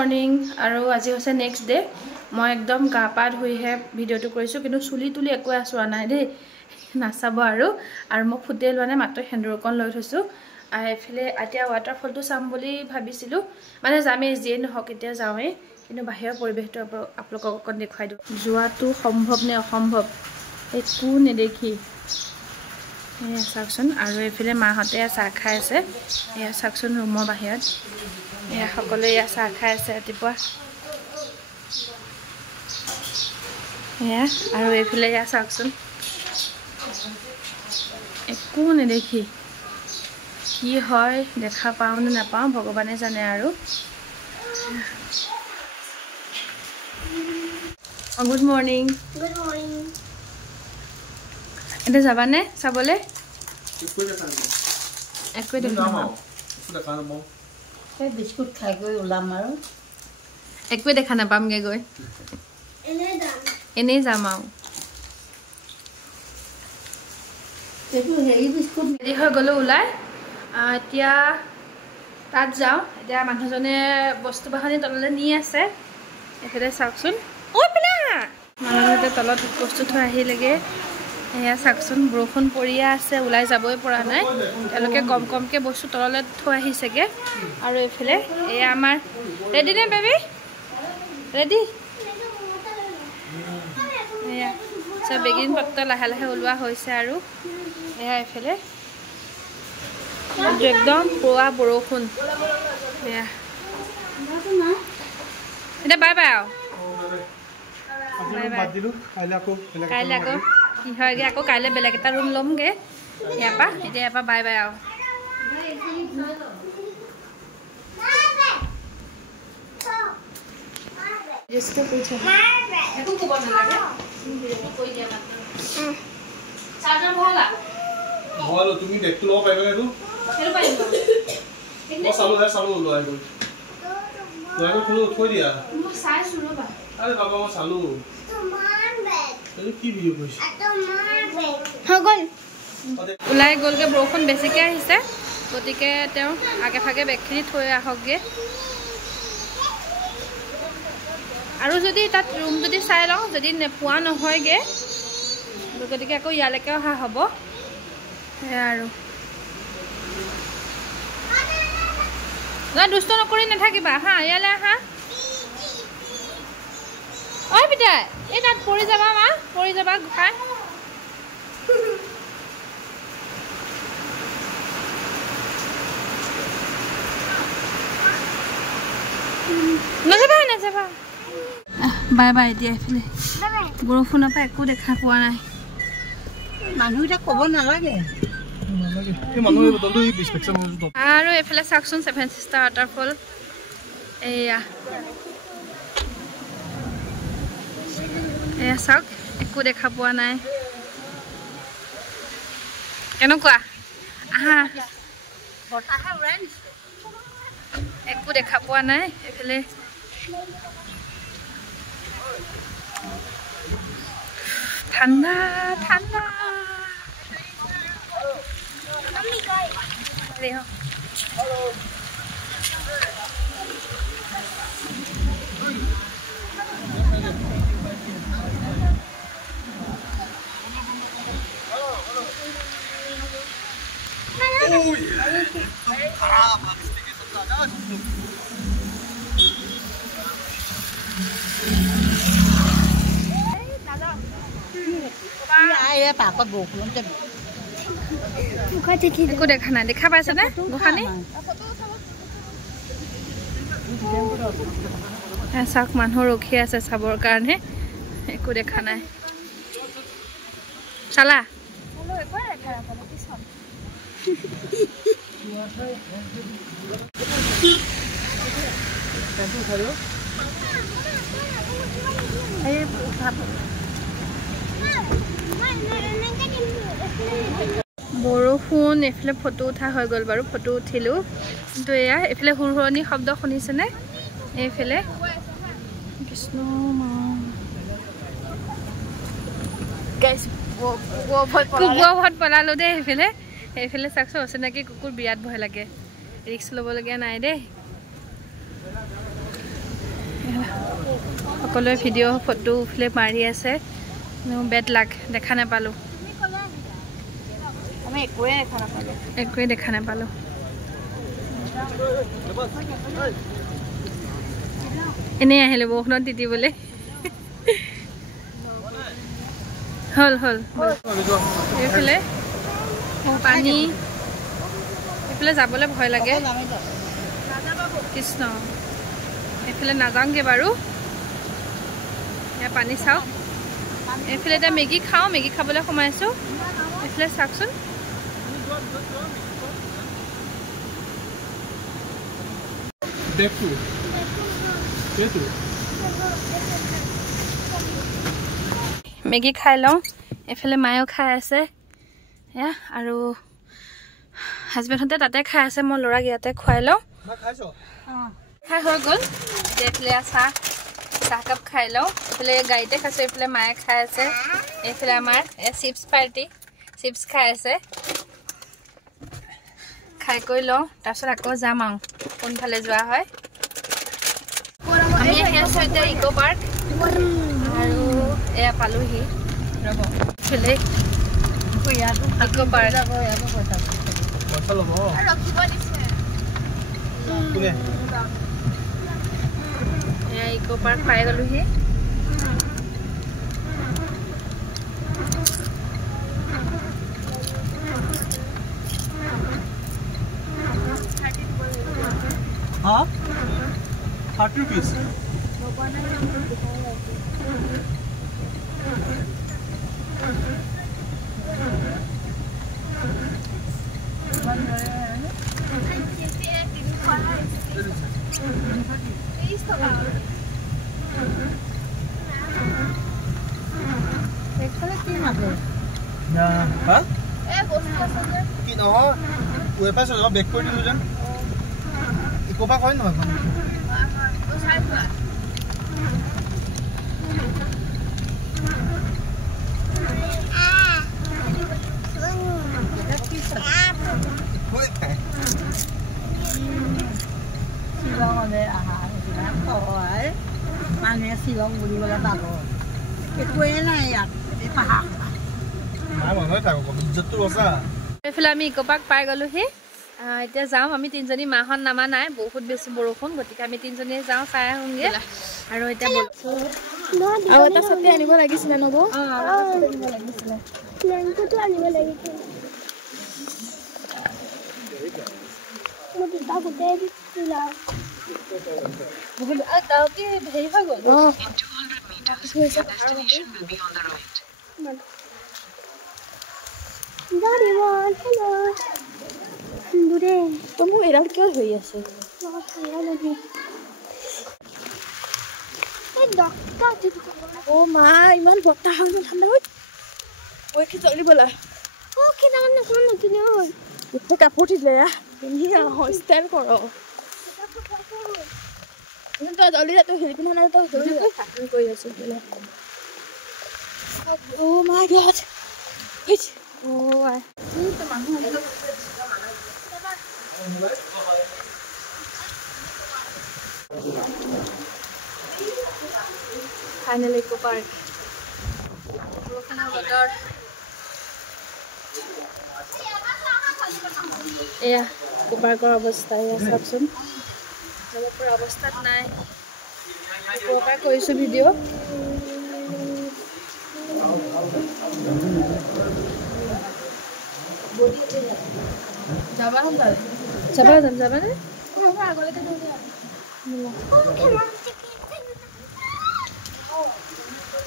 Morning আৰু আজি হৈছে নেক্সট ডে মই একদম গা পা ধুইহে ভিডিঅ'টো কৰিছোঁ কিন্তু চুলি তুলি একো চোৱা নাই দেই নাচাব আৰু মই ফুটে লোৱা নাই মাত্ৰ সেন্দুৰ অকণ লৈ থৈছোঁ আৰু এফালে এতিয়া ৱাটাৰফলটো চাম বুলি ভাবিছিলোঁ মানে যামেই যিয়ে নহওক এতিয়া যাওঁৱেই কিন্তু বাহিৰৰ পৰিৱেশটো আপোনালোকক অকণ দেখুৱাই দিওঁ যোৱাটো সম্ভৱ নে অসম্ভৱ একো নেদেখি এয়া চাওকচোন আৰু এইফালে মাহঁতে চাহ খাই আছে এয়া চাওকচোন ৰুমৰ বাহিৰত এয়া সকলোৱে এয়া চাহ খাই আছে ৰাতিপুৱা এয়া আৰু এইফালে এয়া চাওকচোন একো নেদেখি কি হয় দেখা পাওঁ নে নাপাওঁ ভগৱানে জানে আৰু গুড মৰ্নিং এতিয়া যাবানে চাবলৈ একোৱে দেখা নাপাওঁ বিস্কুট খাই গৈ ওলাম আৰু একোৱে দেখা নাপামগে গৈ এনেই যাম আৰু ৰেডি হৈ গ'লো ওলাই এতিয়া তাত যাওঁ এতিয়া মানুহজনে বস্তু বাহানি তললৈ নি আছে এইফালে চাওকচোন মানুহজনে তলত বস্তু থৈ আহিলেগৈ এয়া চাওকচোন বৰষুণ পৰিয়ে আছে ওলাই যাবই পৰা নাই তেওঁলোকে কমকৈ বস্তু তললৈ থৈ আহিছেগৈ আৰু এইফালে এয়া আমাৰ ৰেডি নে বেবী ৰেডি এয়া চব বেগিন পত্ৰ লাহে লাহে ওলোৱা হৈছে আৰু এয়া এইফালে একদম পুৱা বৰষুণ এয়া এতিয়া বাই বাই আৰু কাইলৈ আকৌ কি হয়গৈ আকৌ কাইলৈ বেলেগ এটা ৰুম ল'মগৈ ইয়াৰ পৰা এতিয়া ইয়াৰ পৰা বাই বাই আৰু তুমি দেখটো ল'ব পাৰিবা নে মই চালো লৈ থৈ দিয়া আৰে বাবা মই চালো কি ভিডিঅ' কৰিছে ওলাই গ'লগৈ বৰষুণ বেছিকৈ আহিছে গতিকে তেওঁ আগে ভাগে বেগখিনি থৈ আহকগৈ আৰু যদি তাত ৰুম যদি চাই লওঁ যদি পোৱা নহয়গৈ গতিকে আকৌ ইয়ালৈকে অহা হ'ব সেয়া আৰু দুষ্ট নকৰি নাথাকিবা হা ইয়ালৈ আহা ঐ পিতাই এই তাত পৰি যাবা মা পৰি যাবা গোসাঁই নাযাবা নাযাবা বাই বাই এতিয়া এইফালে বৰষুণৰ পৰা একো দেখা পোৱা নাই মানুহকেইটা ক'ব নালাগে আৰু এইফালে চাওকচোন 7 ষ্টাৰ ৱাটাৰফল এয়া এয়া চাওক একো দেখা পোৱা নাই কেনেকুৱা আহা একো দেখা পোৱা নাই এইফালে ঠাণ্ডা ঠাণ্ডা একো দেখা নাই দেখা পাইছে নে গোসাঁনী চাওক মানুহ ৰখি আছে চাবৰ কাৰণে একো দেখা নাই চালা বৰষুণ এইফালে ফটো উঠা হৈ গ'ল বাৰু ফটো উঠিলোঁ কিন্তু এয়া এইফালে হুৰহুৰণি শব্দ শুনিছেনে এইফালে কৃষ্ণ মা কুকুৰ ভত পলালোঁ দেই এইফালে চাওকচোন অচিনাকি কুকুৰ বিৰাট ভয় লাগে ৰিক্স ল'বলগীয়া নাই দেই সকলোৱে ভিডিঅ' ফটো ফ্লে মাৰি আছে বেড লাগ দেখা নাপালোঁ একোৱে দেখা নাপালোঁ এনেই আহিলোঁ বৰষুণত তিতিবলৈ হ'ল এইফালে পানী এইফালে যাবলৈ ভয় লাগে কৃষ্ণ এইফালে নাযাওঁগৈ বাৰু এয়া পানী চাওঁ এইফালে এতিয়া মেগী খাওঁ মেগী খাবলৈ সোমাইছোঁ এইফালে চাওকচোন মেগী খাই লওঁ এইফালে মায়েও খাই আছে এয়া আৰু হাজবেণ্ডহঁতে তাতে খাই আছে মই ল'ৰাক ইয়াতে খুৱাই লওঁ খাই হৈ গ'ল এতিয়া এইফালে চাহকাপ খাই লওঁ এইফালে গাড়ীতে খাইছোঁ এইফালে মায়ে খাই আছে এইফালে আমাৰ চিপছ পাৰ্টি চিপছ খাই আছে খাই কৰি লওঁ তাৰপিছত আকৌ যাম আৰু কোনফালে যোৱা হয় আমি আহি আছোঁ এতিয়া ইক' পাৰ্ক আৰু এয়া পালোহি ৰ'ব এইফালে ইক' পাৰ্ক এয়া ইক' পাৰ্ক পাই গ'লোহি हाँ 30 रुपीस কি নহয় ৱেপাৰ চল বেক কৰি দিলো যেন ইকোপা হয় নহয় শ্বিলঙলৈ আহা হয় মানুহে শ্বিলং বুলিবলৈ পাব একোৱেই নাই ইয়াত এই পাহাৰ এইফালে আমি ইক' পাৰ্ক পাই গ'লোহি এতিয়া যাওঁ আমি তিনিজনী মাহঁত নামা নাই বহুত বেছি বৰষুণ গতিকে আমি তিনিজনীয়ে যাওঁ চাই আহোঁগৈ আৰু এতিয়া আৰু এটা ছাতি আনিব লাগিছিলে নব আনিব লাগিছিলে হেৰি হৈ গ'ল এডাল কিয় হৈ আছে অ' মা ইমান বতাহ হয় ঠাণ্ডা হৈ কি জলদি বলা কাপোৰ দিলে ষ্টাইল কৰ তই জলদি তই হেৰি পিন্ধা নাই তই জলদি কৰি আছো অ' মাই গড ফাইনেল ইক' পাৰ্ক বৰষুণৰ বতৰ এয়া ইক' পাৰ্কৰ অৱস্থা এয়া চাওকচোন যাব পৰা অৱস্থাত নাই ওপৰৰ পৰা কৰিছোঁ ভিডিঅ' যাবানে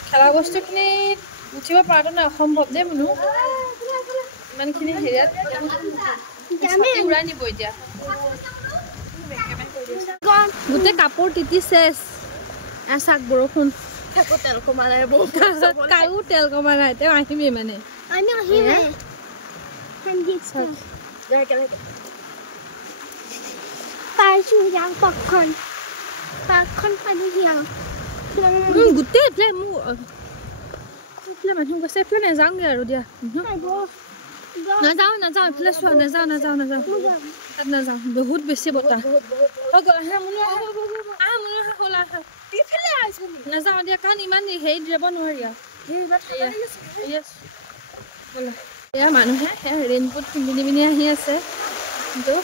খেলা বস্তুখিনি উঠিব পৰাটো নাই অসম্ভৱ দেই মনো ইমানখিনি হেৰিয়াত উৰাই নিব এতিয়া গোটেই কাপোৰ তিতি চেচ চাক বৰষুণ তেল কমা নাই কাৰো তেল কমা নাই তেওঁ আহিমেই মানে গোটেই এইফালে মোৰ এইফালে মানুহ গৈছে এইফালে নাযাওঁগৈ আৰু দিয়া নাযাওঁ এইফালে চোৱা নাযাওঁ তাত নাযাওঁ বহুত বেছি বতাহ খোলা ইফালে আছে নাযাওঁ দিয়া কাৰণ ইমান হেৰি যাব নোৱাৰি এয়া মানুহে ৰেইনকোট পিন্ধি পিন্ধি আহি আছে কিন্তু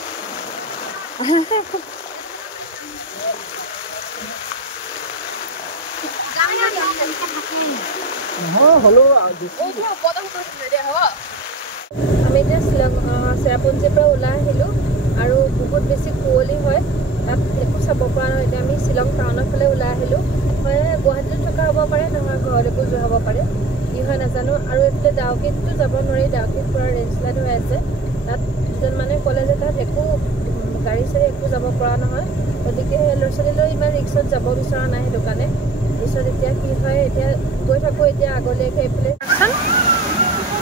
আমি এতিয়া চেৰাপুঞ্জীৰ পৰা ওলাই আহিলোঁ আৰু বহুত বেছি কুঁৱলী হয় তাত একো চাব পৰা নহয় এতিয়া আমি শ্বিলং টাউনৰ ফালে ওলাই আহিলোঁ হয় গুৱাহাটীত থকা হ'ব পাৰে নহয় ঘৰলৈকো যোৱা হ'ব পাৰে কি হয় নাজানো আৰু এইফালে ডাউকিততো যাব নোৱাৰি ডাউকিত পুৰা ৰেঞ্চলাইট হৈ আছে তাত দুজন মানে ক'লে যে তাত একো গাড়ী চাড়ী একো যাব পৰা নহয় গতিকে ল'ৰা ছোৱালীলৈ ইমান ৰিক্সত যাব বিচৰা নাই সেইটো কাৰণে পিছত এতিয়া কি হয় এতিয়া গৈ থাকোঁ এতিয়া আগলৈকে এইফালে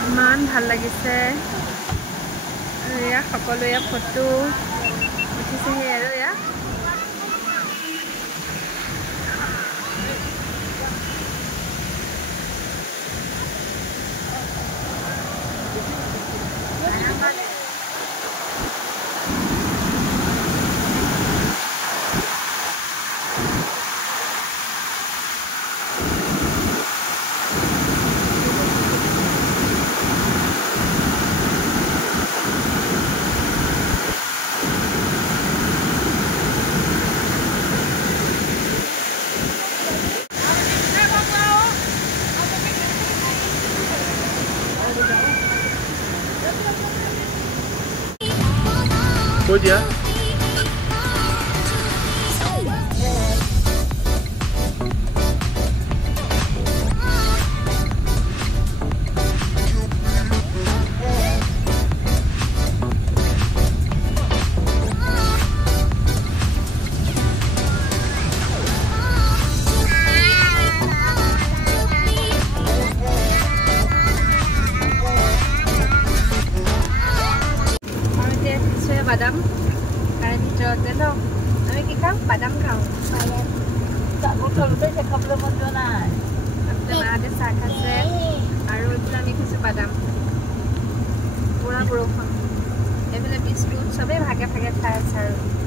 ইমান ভাল লাগিছে আৰু এয়া সকলোৱে ফটো উঠিছেহি আৰু এয়া কৈ দিয়া বাদাম তাৰে ভিতৰতে ন আমি কি খাওঁ বাদাম খাওঁ তলতে খাবলৈ মন যোৱা নাই মাহঁতে চাহ খাইছে আৰু এইফালে আমি খাইছোঁ বাদাম পুৰা বৰষুণ এইফালে বিস্কুট চবেই ভাগে ভাগে খাই আছে আৰু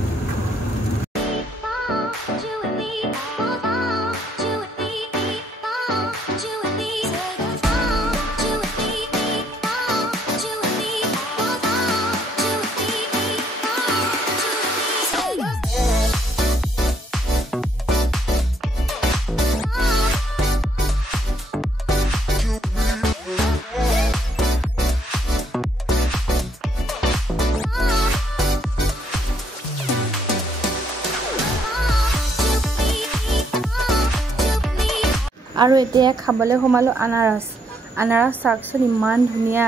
আৰু এতিয়া খাবলৈ সোমালোঁ আনাৰস চাওকচোন ইমান ধুনীয়া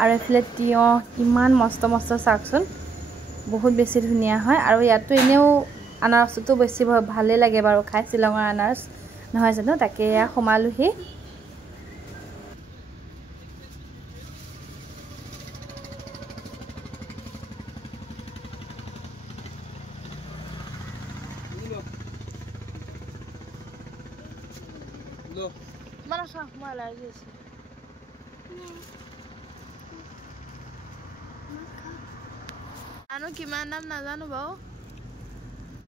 আৰু এইফালে তিয়ঁহ ইমান মস্ত মস্ত চাওকচোন বহুত বেছি ধুনীয়া হয় আৰু ইয়াতো এনেও আনাৰসটো বেছি ভালেই লাগে বাৰু খাই শ্বিলঙৰ আনাৰস নহয় জানো তাকে এয়া সোমালোহি Mana sah malah aja sih. Anu gimana nazanu bau?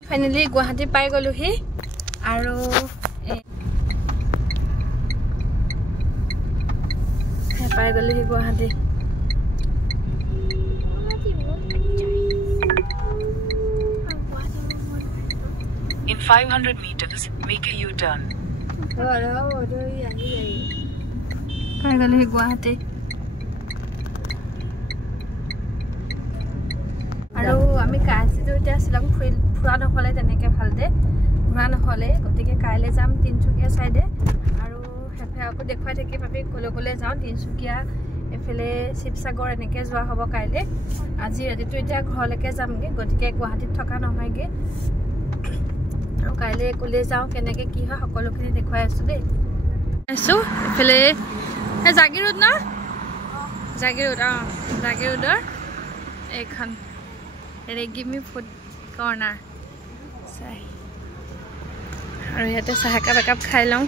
Finally Guwahati pai goluhi aru pai goluhi Guwahati. In 500 meters, make a U-turn. পাই গ'লোহি গুৱাহাটী আৰু আমি কাইছিতো এতিয়া শ্বিলং ফুৰা নহ'লে তেনেকৈ ভালতে ঘূৰা নহ'লে গতিকে কাইলৈ যাম তিনিচুকীয়া চাইডে আৰু সেইফালে আকৌ দেখুৱাই থাকি ভাবি ক'লৈ যাওঁ তিনিচুকীয়া এইফালে শিৱসাগৰ এনেকৈ যোৱা হ'ব কাইলৈ আজি ৰাতিটো এতিয়া ঘৰলৈকে যামগৈ গতিকে গুৱাহাটীত থকা নহয়গৈ আৰু কাইলৈ ক'লৈ যাওঁ কেনেকৈ কি হয় সকলোখিনি দেখুৱাই আছোঁ দেই আছোঁ এইফালে জাগিৰোড ন জাগিৰোড জাগিৰোডৰ এইখন ৰেগিমি ফুড কৰ্ণাৰ চাই আৰু ইয়াতে চাহ একাপ খাই লওঁ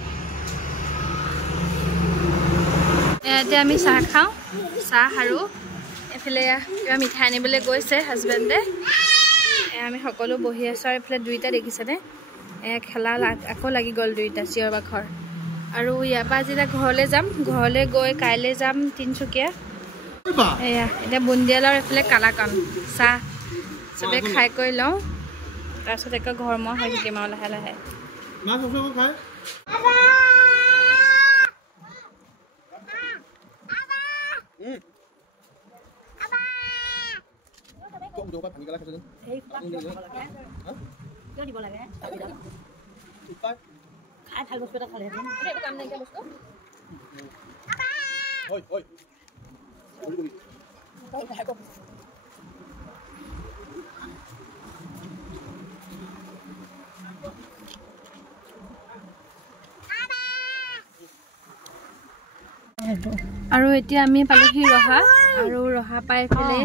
ইয়াতে আমি চাহ খাওঁ চাহ আৰু এইফালে কিবা মিঠাই আনিবলৈ গৈছে হাজবেণ্ডে আমি সকলো বহি আছোঁ আৰু এইফালে দুইটা দেখিছেনে খেলা আকৌ লাগি গ'ল দুইটা চিঞৰ বাখৰ আৰু ইয়াৰ পৰা যেতিয়া ঘৰলৈ যাম ঘৰলৈ গৈ কাইলৈ যাম তিনিচুকীয়া এয়া এতিয়া বুন্দিয়ালৰ এইফালে কালাকান চাহ চবে খাই কৰি লওঁ তাৰপিছত আকৌ ঘৰ মই হৈ থাকিম আৰু লাহে লাহে আৰু এতিয়া আমি পালোহি ৰহা আৰু ৰহা পাই পেলাই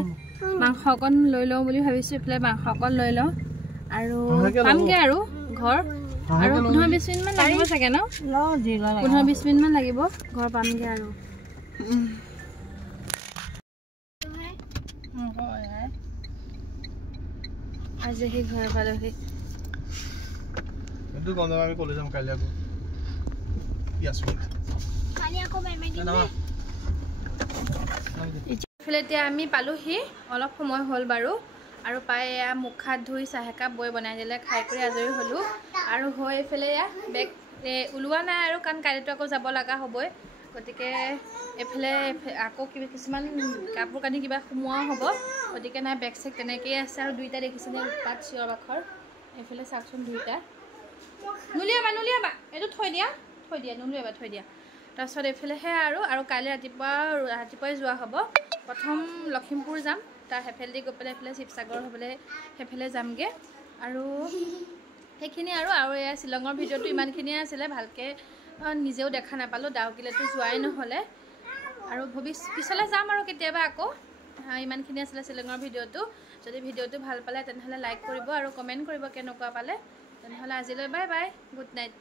মাংস অকণ লৈ লওঁ বুলি ভাবিছোঁ এইফালে মাংস অকণ লৈ লওঁ আৰু পামগৈ আৰু ঘৰ আৰু 15-20 মিনিটমান লাগিব চাগে ন 15-20 মিনিটমান লাগিব ঘৰ পামগৈ আৰু আজি সেই ঘৰ পালোহি কিন্তু গন্ধ আমি কলে যাম কাইলৈ আকৌ এইফালে এতিয়া আমি পালোহি অলপ সময় হ'ল বাৰু আৰু পাই এয়া মুখ হাত ধুই চাহ একাপ বৈ বনাই দিলে খাই কৰি আজৰি হ'লোঁ আৰু হৈ এইফালে এয়া বেগ ওলোৱা নাই আৰু কাৰণ কাইলৈতো আকৌ যাব লগা হ'বই গতিকে এইফালে আকৌ কিছুমান কাপোৰ কানি কিবা সোমোৱাও হ'ব গতিকে নাই বেগ চেগ তেনেকৈয়ে আছে আৰু দুইটা দেখিছেনে উৎপাত চিঞৰ বাখৰ এইফালে চাওকচোন দুইটা নুলিয়াবা এইটো থৈ দিয়া নুলিয়াবা থৈ দিয়া তাৰপিছত এইফালেহে আৰু কাইলৈ ৰাতিপুৱাই যোৱা হ'ব প্ৰথম লখিমপুৰ যাম তাৰ সেইফালেদি গৈ পেলাই এইফালে শিৱসাগৰ হ'বলৈ সেইফালে যামগৈ আৰু সেইখিনি আৰু এয়া শ্বিলঙৰ ভিডিঅ'টো ইমানখিনিয়ে আছিলে ভালকৈ নিজেও দেখা নাপালোঁ ডাউকিলৈতো যোৱাই নহ'লে আৰু পিছলৈ যাম আৰু কেতিয়াবা আকৌ ইমানখিনি আছিলে শ্বিলঙৰ ভিডিঅ'টো যদি ভিডিঅ'টো ভাল পালে তেনেহ'লে লাইক কৰিব আৰু কমেণ্ট কৰিব কেনেকুৱা পালে তেনেহ'লে আজিলৈ বাই বাই গুড নাইট